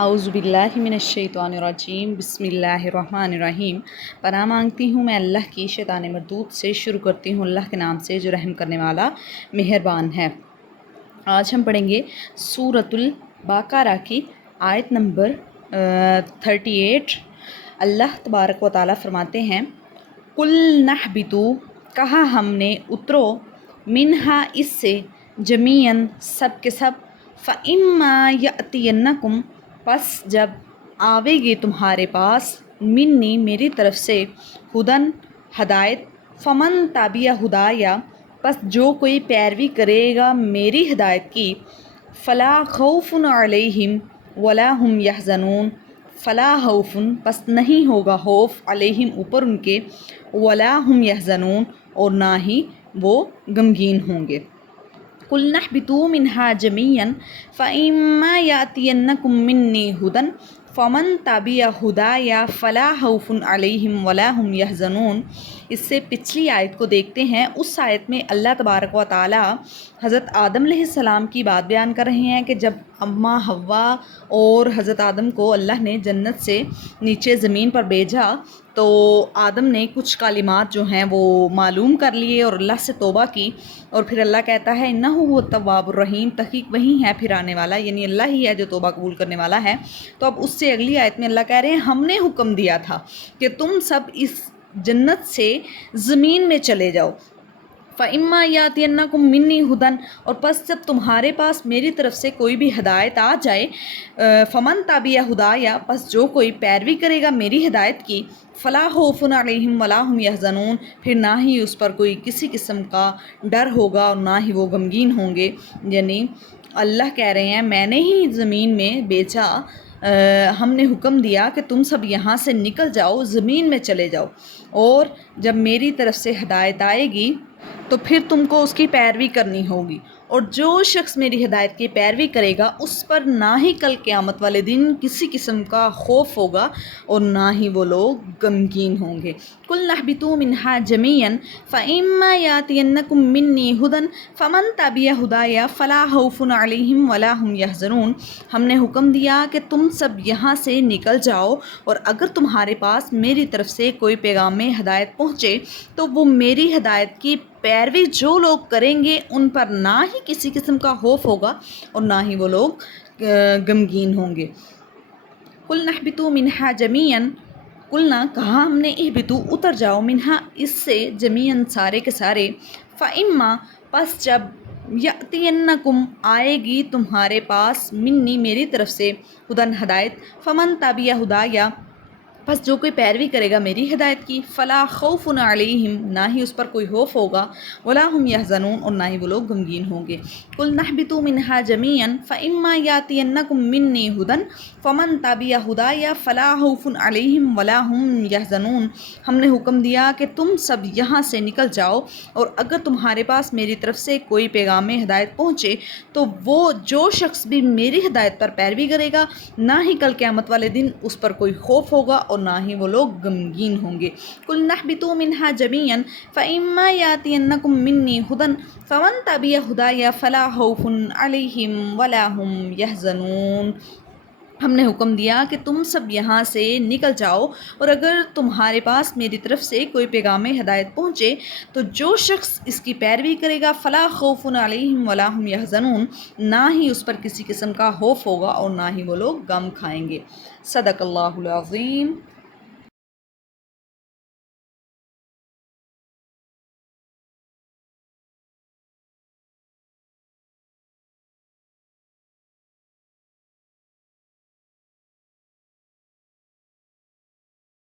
اعوذ باللہ من الشیطان الرجیم، بسم اللہ الرحمن الرحیم۔ پناہ مانگتی ہوں میں اللہ کی شیطان مردود سے۔ شروع کرتی ہوں اللہ کے نام سے جو رحم کرنے والا مہربان ہے۔ آج ہم پڑھیں گے سورۃ البقرہ کی آیت نمبر 38۔ اللہ تبارک و تعالیٰ فرماتے ہیں، قُلْ نَحْبِطُوا، کہا ہم نے اترو، منہا اس سے، جمیعاً سب کے سب، فَإِمَّا يَأْتِيَنَّكُمْ، پس جب آوے گی تمہارے پاس، منی میری طرف سے، ہدن ہدایت، فمن تابع ہدایا، پس جو کوئی پیروی کرے گا میری ہدایت کی، فلا خوف علیہم ولا ہم یحزنون، فلا خوف، پس نہیں ہوگا خوف، علیہم اوپر ان کے، ولا ہم یحزنون، اور نہ ہی وہ غمگین ہوں گے۔ قُلْ نَحْبِطُوا مِنْهَا جَمِيعًا فَإِمَّا يَأْتِيَنَّكُم مِّنِّي هُدًى فَمَن تَبِعَ هُدَايَ فَلَا خَوْفٌ عَلَيْهِمْ وَلَا هُمْ يَحْزَنُونَ۔ اس سے پچھلی آیت کو دیکھتے ہیں۔ اس آیت میں اللہ تبارک و تعالیٰ حضرت آدم علیہ السلام کی بات بیان کر رہے ہیں کہ جب اماں حوا اور حضرت آدم کو اللہ نے جنت سے نیچے زمین پر بھیجا تو آدم نے کچھ کلمات جو ہیں وہ معلوم کر لیے اور اللہ سے توبہ کی، اور پھر اللہ کہتا ہے انہ هو التواب الرحیم، تحقیق وہی ہے پھر آنے والا، یعنی اللہ ہی ہے جو توبہ قبول کرنے والا ہے۔ تو اب اس سے اگلی آیت میں اللہ کہہ رہے ہیں ہم نے حکم دیا تھا کہ تم سب اس جنت سے زمین میں چلے جاؤ، فَإِمَّا يَأْتِيَنَّكُم مِّنِّي هُدًى، اور پس جب تمہارے پاس میری طرف سے کوئی بھی ہدایت آ جائے، فَمَن تَبِعَ هُدَايَ، پس جو کوئی پیروی کرے گا میری ہدایت کی، فَلَا خَوْفٌ عَلَيْهِمْ وَلَا هُمْ يَحْزَنُونَ، پھر نہ ہی اس پر کوئی کسی قسم کا ڈر ہوگا اور نہ ہی وہ غمگین ہوں گے۔ یعنی اللہ کہہ رہے ہیں میں نے ہی زمین میں بیچا، ہم نے حکم دیا کہ تم سب یہاں سے نکل جاؤ، زمین میں چلے جاؤ، اور جب میری طرف سے ہدایت آئے گی تو پھر تم کو اس کی پیروی کرنی ہوگی، اور جو شخص میری ہدایت کی پیروی کرے گا اس پر نہ ہی کل قیامت والے دن کسی قسم کا خوف ہوگا اور نہ ہی وہ لوگ غمگین ہوں گے۔ قُلْ نَحْبِطُوا مِنْهَا جَمِيعًا فَإِمَّا يَأْتِيَنَّكُم مِّنِّي هُدًى فَمَن تَبِعَ هُدَايَ فَلَا خَوْفٌ عَلَيْهِمْ وَلَا هُمْ يَحْزَنُونَ، ہم نے حکم دیا کہ تم سب یہاں سے نکل جاؤ، اور اگر تمہارے پاس میری طرف سے کوئی پیغام ہدایت پہنچے تو وہ میری ہدایت کی پیروی جو لوگ کریں گے ان پر نہ ہی کسی قسم کا خوف ہوگا اور نہ ہی وہ لوگ غمگین ہوں گے۔ قُلْ نَحْبِطُوا مِنْهَا جَمِيعًا، قُلْنَا کہا ہم نے، اِہْبِطُوا اتر جاؤ، منہا اس سے، جمیعاً سارے کے سارے، فَإِمَّا پس جب، یأتینکم آئے گی تمہارے پاس، منی میری طرف سے، ہدن ہدایت، فمن تابع ہدایا، پس جو کوئی پیروی کرے گا میری ہدایت کی، فلا خوف علیہم، نہ ہی اس پر کوئی خوف ہوگا، ولا ہم یحزنون، اور نہ ہی وہ لوگ غمگین ہوں گے۔ قُلْ نَحْبِطُوا مِنْهَا جَمِيعًا فَإِمَّا يَأْتِيَنَّكُم مِّنِّي هُدًى فَمَن تَبِعَ هُدَايَ فَلَا خَوْفٌ عَلَيْهِمْ وَلَا هُمْ يَحْزَنُونَ، ہم نے حکم دیا کہ تم سب یہاں سے نکل جاؤ، اور اگر تمہارے پاس میری طرف سے کوئی پیغام ہدایت پہنچے تو وہ جو شخص بھی میری ہدایت پر پیروی کرے گا نہ ہی کل قیامت والے دن اس پر کوئی خوف ہوگا اور نہ ہی وہ لوگ غمگین ہوں گے۔ قُلْ نَحْبِطُوا مِنْهَا جَمِيعًا فَإِمَّا يَأْتِيَنَّكُم مِّنِّي هُدًى فَمَن تَبِعَ هُدَايَ فَلَا خَوْفٌ عَلَيْهِمْ وَلَا هُمْ يَحْزَنُونَ، ہم نے حکم دیا کہ تم سب یہاں سے نکل جاؤ، اور اگر تمہارے پاس میری طرف سے کوئی پیغام ہدایت پہنچے تو جو شخص اس کی پیروی کرے گا، فلا خوف علیہم ولا ہم یحزنون، نہ ہی اس پر کسی قسم کا خوف ہوگا اور نہ ہی وہ لوگ غم کھائیں گے۔ صدق اللہ العظیم۔